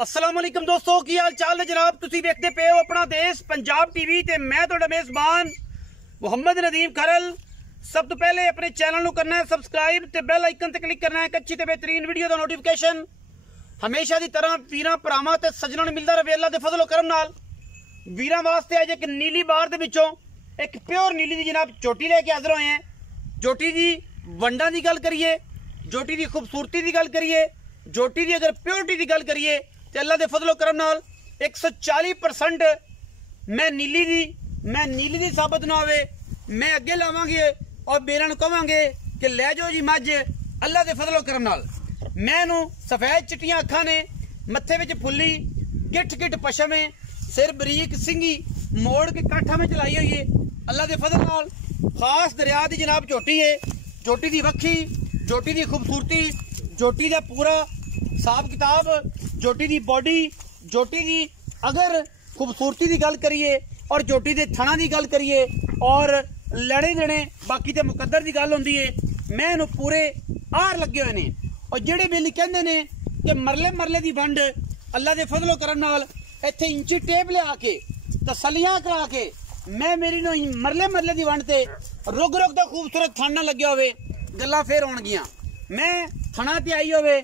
अस्सलाम वालेकुम दोस्तों, की हाल चाल है जनाब। तुसी देखते पे हो अपना देश पंजाब टीवी ते मैं तुहाडा मेज़बान मुहम्मद नदीम खरल। सब तो पहले अपने चैनल नू करना है सबसक्राइब ते बेल आइकन ते क्लिक करना है अच्छी ते बेहतरीन वीडियो दा नोटिफिकेशन हमेशा दी तरह वीरां भरावां ते सज्जनां नूं मिलदा रहे अल्लाह दे फजल करम नाल। वीरां वास्ते अज एक नीली बार दे विचों एक प्योर नीली दी जनाब चोटी लेके हाजिर होए हैं। जोटी दी वंडां दी गल करिए, जोटी दी खूबसूरती दी गल करिए, जोटी दी अगर प्योरिटी दी गल करिए ते अल्लाह दे फजलो करम नाल 140% मैं नीली दी साबित ना होवे मैं अगे लावांगे और बेरां नूं कहांगे कि लै जाओ जी मझ अल्लाह दे फजलो करम नाल। मैं नूं सफेद चिट्टियां अखां ने, मत्थे विच फुल्ली, गिठ गिठ पशम है, सिर बरीक सिंगी मोड़ के काठा में चलाई हुई है अल्लाह दे फजल नाल। खास दरिया दी जनाब झोटी है। झोटी दी वक्खी, झोटी दी खूबसूरती, झोटी दा पूरा हिसाब किताब, झोटी दी बॉडी, झोटी दी अगर खूबसूरती दी गल करिए और झोटी दे थणा दी गल करिए और लड़े देने बाकी ते मुकद्दर दी गल होंदी है। मैं नूं पूरे आर लगे हुए ने और जेड़े बेली कहंदे ने कि मरले मरले दी वंड अल्लाह दे फजलो करम नाल इत्थे इंची टेप लिया के तसलियां करा के मैं मेरी नूं मरले मरले दी वंड ते रुग रुग दा खूबसूरत थण ना लग्या होवे गल्लां फेर होणगियां। मैं थणा ते आई होवे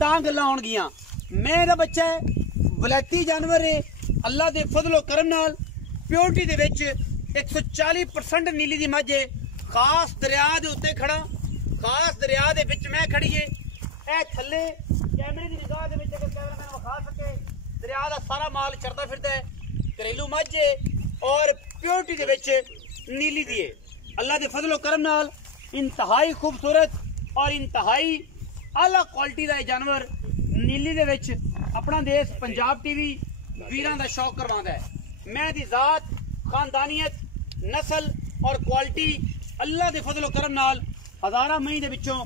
तां गल्लां होणगियां। मैं दा बच्चा है, वलैती जानवर है, अल्लाह दे फजलो करम नाल प्योरिटी दे विच 140% नीली दी मझ है। खास दरिया दे उत्ते खड़ा, खास दरिया दे विच मैं खड़ी है। ए थल्ले कैमरे दी निगाह दे विच अगर कैमरामैन विखा सके दरिया दा सारा माल चरदा फिरदा है। घरेलू मझ है और प्योरिटी दे विच नीली दी है। अल्लाह दे फजलो करम नाल इंतहाई खूबसूरत और इंतहाई आला क्वालिटी दा जानवर नीली दे विच अपना देश पंजाब टीवी वीरां दा शौक करवांदा है। मैं दी जात, खानदानियत, नस्ल और क्वालिटी अल्लाह दे फजलो करम नाल हज़ारां मई दे विचों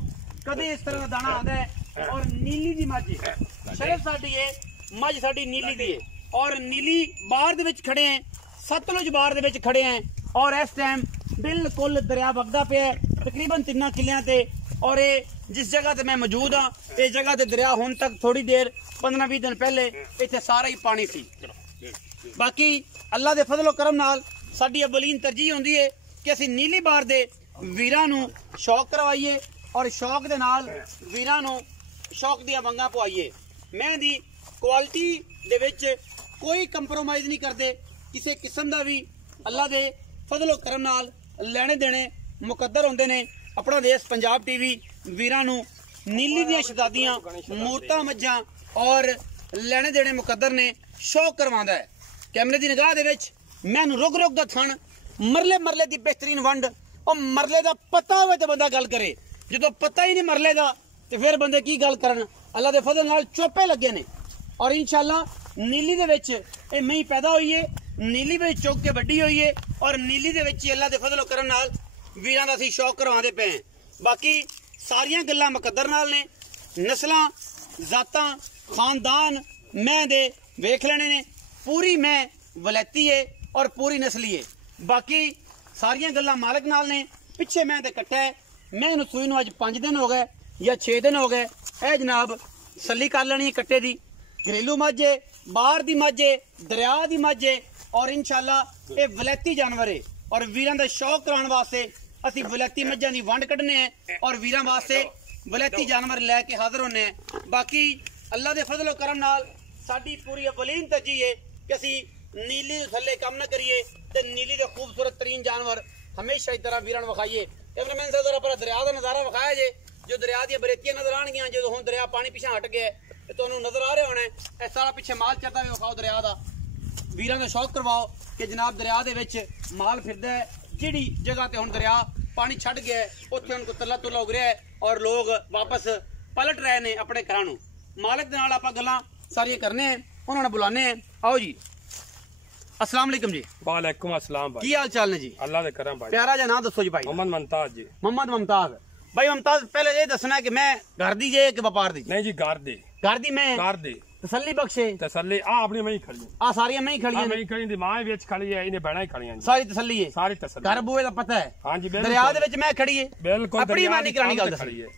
कदे इस तरह दा दाना आंदा है और नीली दी मझ शरफ साडी है, मझ साडी नीली दी है और नीली बार दे विच खड़े हैं, सतलुज बार दे विच खड़े हैं और इस टाइम बिल्कुल दरिया वगदा पे है तकरीबन 3 किलियां ते। और ये जिस जगह ते मैं मौजूद हाँ इस जगह ते दरिया होने तक थोड़ी देर 15-20 दिन पहले इत्थे सारा ही पानी सी। बाकी अल्लाह दे फजलो करम नाल साडी अवलीन तरजीह होंदी है कि असीं नीली बार दे वीरां नूं शौक करवाइए और शौक दे नाल वीरां नूं शौक दियां वंगां पवाइए। मैं दी क्वालिटी दे विच कोई कंप्रोमाइज़ नहीं करदे किसी किस्म दा भी। अल्लाह दे फजलो करम नाल लैणे देने मुकद्दर होंदे ने। अपना देश पंजाब टीवी वीरां नूं नीली दियां शहजादियां, मूरतां मज्जां और लैणे देने मुकद्दर ने शौक करवांदा है। कैमरे दी निगाह दे विच मैनूं रुग रुग दा थण, मरले मरले दी बेहतरीन वंड और मरले दा पता होवे ते बंदा गल करे, जदों पता ही नहीं मरले दा ते फिर बंदे की गल करन। अल्लाह दे फजल नाल चोपे लगे ने और इंशाअल्लाह नीली दे विच ए मई पैदा होई है, नीली विच चुग के वड्डी होई है और नीली दे विच अल्लाह दे फजल करम नाल वीरां दा असीं शौक करवांदे पे हैं। बाकी सारियां गल्लां मुकद्दर नाल ने, नस्लां, जातां, खानदान मैं दे वेख लेने ने। पूरी मैं वलैती है और पूरी नस्ली है। बाकी सारियां गल्लां मालिक नाल ने। पिछे मैं ते कट्टा है, मैं इहनूं सूई नूं अज 5 दिन हो गए या 6 दिन हो गए। ए जनाब सली कर लेनी है कट्टे दी। घरेलू मझ है, बाहर दी मझ है, दरिया दी मझ है और इंशाअल्लाह ये वलैती जानवर है और वीरां दा शौक कराने वास्ते असीं वलैती मझां दी वंड कढने हैं और वीरां वास्ते वलैती जानवर लैके हाजिर होने हैं। बाकी अल्लाह दे फजलो करम नाल साडी पूरी अवलीन तरजीह है कि असीं नीली दे थल्ले कम ना करिए ते नीली दे खूबसूरत तरीन जानवर हमेशा इस तरह वीरां नूं विखाइए। कैमरामैन साहब जरा पर दरिया दा नज़ारा विखाया जे, जो दरिया दी बरेतियां नजर आउणगियां जो हुण दरिया पानी पिछे हट गया ते तुहानूं नजर आ रहा होना है। सारा पिछे माल चरदा वे विखाओ दरिया दा, वीरां दा शौक करवाओ कि जनाब दरिया दे विच माल फिरदा है। जिहड़ी जगह ते हुण दरिया पानी छड़ गया है उत्थे हुण तला तुला उग रहा है और लोग वापस पलट रहे ने अपने घरां नूं। मालिक दे नाल आपां गल्लां सारियां करने हैं, उन्हां नूं बुलाने हैं। आओ जी, अस्सलाम वालेकुम जी। वालेकुम अस्सलाम भाई, की हाल चाल ने जी? अल्लाह दे करम भाई। प्यारा जा नाम दसो जी भाई। मोहम्मद मुमताज जी। मोहम्मद मुमताज भाई। मुमताज पहले ये दसना है कि मैं घर दी जे कि व्यापार दी? नहीं जी घर दी। घर दी मैं घर दी तसल्ली बख्शे तसल्ली आ अपनी मैं ही खड़ी आ सारियां मैं ही खड़ी मैं ही खड़ी दी मां विच खड़ी है, इन्हें बहना ही खड़ी हैं। सारी तसल्ली है, सारी तसल्ली। घर बूए दा पता है। हां जी बिल्कुल। दरिया दे विच मैं खड़ी है, बिल्कुल अपनी मानी करानी गल खड़ी है।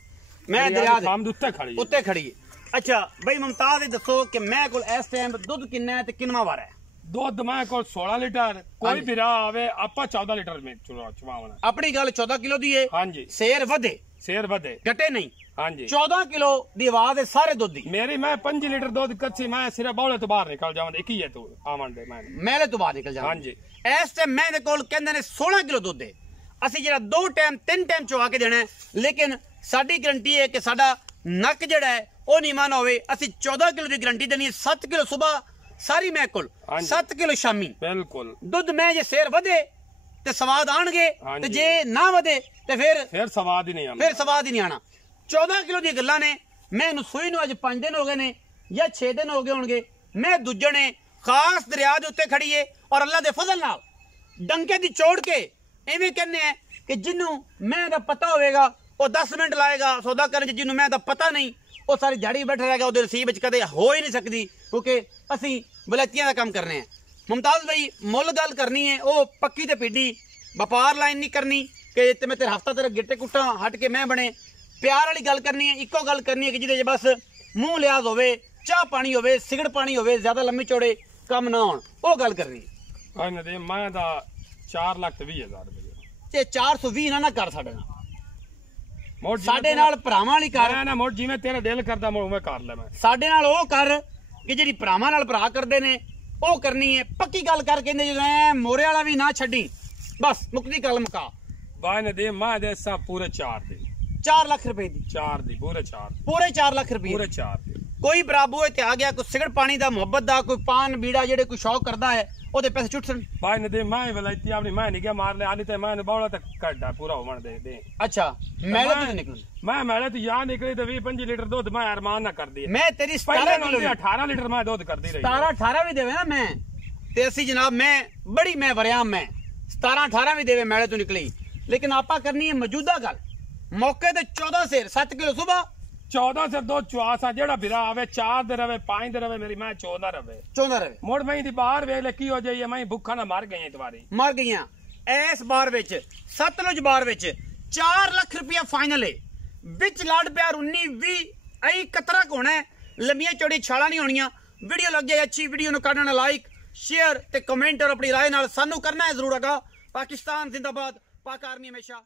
मैं दरिया दे सामने उत्ते खड़ी है, उत्ते खड़ी है। ਅੱਛਾ ਬਈ ਮੁਮਤਾਜ਼ ਦੱਸੋ ਕਿ ਮੈਂ ਕੋਲ ਇਸ ਟਾਈਮ ਦੁੱਧ ਕਿੰਨਾ ਹੈ ਤੇ ਕਿੰਨਾ ਵਾਰ ਹੈ? ਦੁੱਧ ਮੈਂ ਕੋਲ 16 ਲੀਟਰ ਕੋਈ ਵੀਰਾ ਆਵੇ ਆਪਾਂ 14 ਲੀਟਰ ਮੇ ਚਵਾਉਣਾ। ਆਪਣੀ ਗੱਲ 14 ਕਿਲੋ ਦੀ ਹੈ। ਹਾਂਜੀ ਸ਼ੇਰ ਵਧੇ ਸ਼ੇਰ ਵਧੇ ਘਟੇ ਨਹੀਂ। ਹਾਂਜੀ 14 ਕਿਲੋ ਦੀ ਆਵਾਜ਼ ਹੈ ਸਾਰੇ ਦੁੱਧ ਦੀ। ਮੇਰੀ ਮੈਂ 5 ਲੀਟਰ ਦੁੱਧ ਕੱਚੀ ਮੈਂ ਸਿਰੇ ਬੌਲੇ ਤੋਂ ਬਾਹਰ ਨਿਕਲ ਜਾਵਾਂ। ਇੱਕ ਹੀ ਹੈ ਤੂੰ ਆਵਣ ਦੇ ਮੈਂ ਮੇਲੇ ਤੋਂ ਬਾਹਰ ਨਿਕਲ ਜਾਵਾਂ। ਹਾਂਜੀ ਇਸ ਟਾਈਮ ਮੈਂ ਦੇ ਕੋਲ ਕਹਿੰਦੇ ਨੇ 16 ਕਿਲੋ ਦੁੱਧ ਹੈ। ਅਸੀਂ ਜਿਹੜਾ 2 ਟਾਈਮ 3 ਟਾਈਮ ਚਵਾ ਕੇ ਦੇਣਾ, ਲੇਕਿਨ ਸਾਡੀ ਗਰੰਟੀ ਹੈ ਕਿ ਸਾਡਾ ਨੱਕ ਜਿਹੜਾ ਹੈ ਉਹ ਨੀਵਾਂ ਨਾ ਹੋਵੇ। ਅਸੀਂ 14 ਕਿਲੋ ਦੀ ਗਰੰਟੀ ਦੇਣੀ ਹੈ। 7 ਕਿਲੋ ਸਵੇਰ ਸਾਰੀ ਮੈਂ ਕੋਲ, 7 ਕਿਲੋ ਸ਼ਾਮੀ। ਬਿਲਕੁਲ ਦੁੱਧ ਮੈਂ ਜੇ ਸ਼ੇਰ ਵਧੇ ਤੇ ਸਵਾਦ ਆਣਗੇ, ਤੇ ਜੇ ਨਾ ਵਧੇ ਤੇ ਫਿਰ ਸਵਾਦ ਹੀ ਨਹੀਂ ਆਣਾ। ਫਿਰ ਸਵਾਦ ਹੀ ਨਹੀਂ ਆਣਾ। 14 ਕਿਲੋ ਦੀਆਂ ਗੱਲਾਂ ਨੇ। ਮੈਂ ਇਹਨੂੰ ਸੂਈ ਨੂੰ ਅੱਜ 5 ਦਿਨ ਹੋ ਗਏ ਨੇ ਜਾਂ 6 ਦਿਨ ਹੋ ਗਏ ਹੋਣਗੇ। ਮੈਂ ਦੂਜਣੇ ਖਾਸ ਦਰਿਆ ਦੇ ਉੱਤੇ ਖੜੀ ਏ ਔਰ ਅੱਲਾ ਦੇ ਫਜ਼ਲ ਨਾਲ ਡੰਕੇ ਦੀ ਚੋੜ ਕੇ ਐਵੇਂ ਕਹਿੰਦੇ ਆ ਕਿ ਜਿਹਨੂੰ ਮੈਂ ਦਾ ਪਤਾ ਹੋਵੇਗਾ ਉਹ 10 ਮਿੰਟ ਲਾਏਗਾ ਸੌਦਾ ਕਰਨ ਚ, ਜਿਹਨੂੰ ਮੈਂ ਦਾ ਪਤਾ ਨਹੀਂ ਉਹ ਸਾਰੀ ਦਿਹਾੜੀ ਬੈਠਾ ਰਹੇਗਾ। ਉਹਦੇ ਨਸੀਬ ਵਿੱਚ ਕਦੇ ਹੋ ਹੀ ਨਹੀਂ ਸਕਦੀ, ਕਿਉਂਕਿ ਅਸੀਂ ਵਲੈਤੀਆਂ ਦਾ ਕੰਮ ਕਰਨੇ ਆ। ਮੁਮਤਾਜ਼ ਭਾਈ ਮੁੱਲ ਗੱਲ ਕਰਨੀ ਹੈ ਉਹ ਪੱਕੀ ਤੇ ਪੀਡੀ, ਵਪਾਰ ਲਾਈਨ ਨਹੀਂ ਕਰਨੀ ਕਿ ਤੇ ਮੈਂ ਤੇਰਾ ਹਫਤਾ ਤੇਰਾ ਗਿੱਟੇ ਕੁੱਟਾਂ ਹਟ ਕੇ ਮੈਂ ਬਣੇ। ਪਿਆਰ ਵਾਲੀ ਗੱਲ ਕਰਨੀ ਹੈ, ਇੱਕੋ ਗੱਲ ਕਰਨੀ ਹੈ ਕਿ ਜਿਹਦੇ 'ਚ ਬਸ ਮੂੰਹ ਲਿਆਜ਼ ਹੋਵੇ, ਚਾਹ ਪਾਣੀ ਹੋਵੇ, ਸਿਗਰਟ ਪਾਣੀ ਹੋਵੇ, ਜ਼ਿਆਦਾ ਲੰਮੇ ਚੌੜੇ ਕੰਮ ਨਾ ਹੋਣ, ਉਹ ਗੱਲ ਕਰਨੀ ਹੈ। ਇਹਨਾਂ ਦੇ ਮੈਂ ਦਾ 4,20,000 ਰੁਪਏ ਤੇ 420 ਨਾ ਕਰ ਸਾਡੇ ਨਾਲ, ਮੋੜ ਸਾਡੇ ਨਾਲ ਭਰਾਵਾਂ ਵਾਲੀ ਕਰ ਨਾ। ਮੋੜ ਜਿਵੇਂ ਤੇਰਾ ਦਿਲ ਕਰਦਾ ਮੋੜ ਮੈਂ ਕਰ ਲੈ। ਮੈਂ ਸਾਡੇ ਨਾਲ ਉਹ ਕਰ ਕਿ ਜਿਹੜੀ ਭਰਾਵਾਂ ਨਾਲ ਭਰਾ ਕਰਦੇ ਨੇ ਉਹ ਕਰਨੀ ਹੈ। ਪੱਕੀ ਗੱਲ ਕਰ ਕਹਿੰਦੇ ਜਦੋਂ ਐ ਮੋਰੇ ਵਾਲਾ ਵੀ ਨਾ ਛੱਡੀ, ਬਸ ਮੁਕਦੀ ਗੱਲ ਮੁਕਾ। ਬਾਈ ਦੇ ਮੈਂ ਦੇ ਸਾ ਪੂਰੇ 4 ਦੇ 4 ਲੱਖ ਰੁਪਏ ਦੀ, 4 ਦੀ ਪੂਰੇ 4 ਪੂਰੇ 4 ਲੱਖ ਰੁਪਏ ਪੂਰੇ 4 ਦੀ। ਕੋਈ ਬਰਾਬੂ ਇੱਥੇ ਆ ਗਿਆ, ਕੋਈ ਸਿਗਰਟ ਪਾਣੀ ਦਾ, ਮੁਹੱਬਤ ਦਾ, ਕੋਈ ਪਾਨ ਬੀੜਾ ਜਿਹੜੇ ਕੋਈ ਸ਼ੌਕ ਕਰਦਾ ਹੈ ਉਹਦੇ ਪੈਸੇ ਛੁੱਟਣ। ਬਾਈ ਨੇ ਦੇ ਮੈਂ ਵਲਾਇਤੀ ਆਪਣੀ ਮੈਂ ਨਹੀਂ ਗਿਆ ਮਾਰ ਲੈ ਆਲੀ ਤੇ ਮੈਂ ਬੌਲਾ ਤੱਕ ਕੱਢਾ ਪੂਰਾ ਹੋਣ ਦੇ। ਅੱਛਾ ਮੈਲੇ ਤੋਂ ਨਿਕਲ ਮੈਂ ਮੈਲੇ ਤੋਂ ਯਾਰ ਨਿਕਲੀ ਤੇ 20-25 ਲੀਟਰ ਦੁੱਧ ਮੈਂ ਅਰਮਾਨ ਨਾ ਕਰਦੀ। ਮੈਂ ਤੇਰੀ 17 ਕਿਲੋ 18 ਲੀਟਰ ਮੈਂ ਦੁੱਧ ਕਰਦੀ ਰਹੀ। 17-18 ਵੀ ਦੇਵੇ ਨਾ ਮੈਂ ਤੇ ਅਸੀਂ ਜਨਾਬ ਮੈਂ ਬੜੀ ਮੈਂ ਵਰਿਆਮ ਮੈਂ 17-18 ਵੀ ਦੇਵੇ ਮੈਲੇ ਤੋਂ ਨਿਕਲੀ, ਲੇਕਿਨ ਆਪਾਂ ਕਰਨੀ ਹੈ ਮੌਜੂਦਾ ਗੱਲ। ਮੌਕੇ ਤੇ 14 ਸੇਰ 7 ਕਿਲੋ ਸੁਬਾ 14 ਸੇ 2 ਚੁਆਸਾ ਜਿਹੜਾ ਵੀਰਾ ਆਵੇ 4 ਦੇ ਰਵੇ 5 ਦੇ ਰਵੇ ਮੇਰੀ ਮੈਂ 14 ਰਵੇ ਮੋੜ ਮੈਂ ਦੀ ਬਾਹਰ ਵੇਖ ਲੈ ਕੀ ਹੋ ਜਾਈਏ। ਮੈਂ ਭੁੱਖਾ ਨਾ ਮਰ ਗਈ ਇਤਵਾਰੀ ਮਰ ਗਈਆਂ। ਇਸ ਬਾਰ ਵਿੱਚ ਸਤਲੁਜ ਬਾਰ ਵਿੱਚ 4 ਲੱਖ ਰੁਪਇਆ ਫਾਈਨਲ ਹੈ। ਵਿੱਚ ਲਾਡ ਪਿਆਰ 19-20 ਐ ਕਤਰਾ ਹੋਣਾ, ਲੰਮੀਆਂ ਚੌੜੀ ਛਾਲਾਂ ਨਹੀਂ ਹੋਣੀਆਂ। ਵੀਡੀਓ ਲੱਗ ਜਾਏ ਅੱਛੀ, ਵੀਡੀਓ ਨੂੰ ਕਰਨਾ ਲਾਈਕ शेयर ते कमेंट और अपनी राय नाल सानू करना है जरूर। अगा पाकिस्तान जिंदाबाद, पाक आर्मी हमेशा।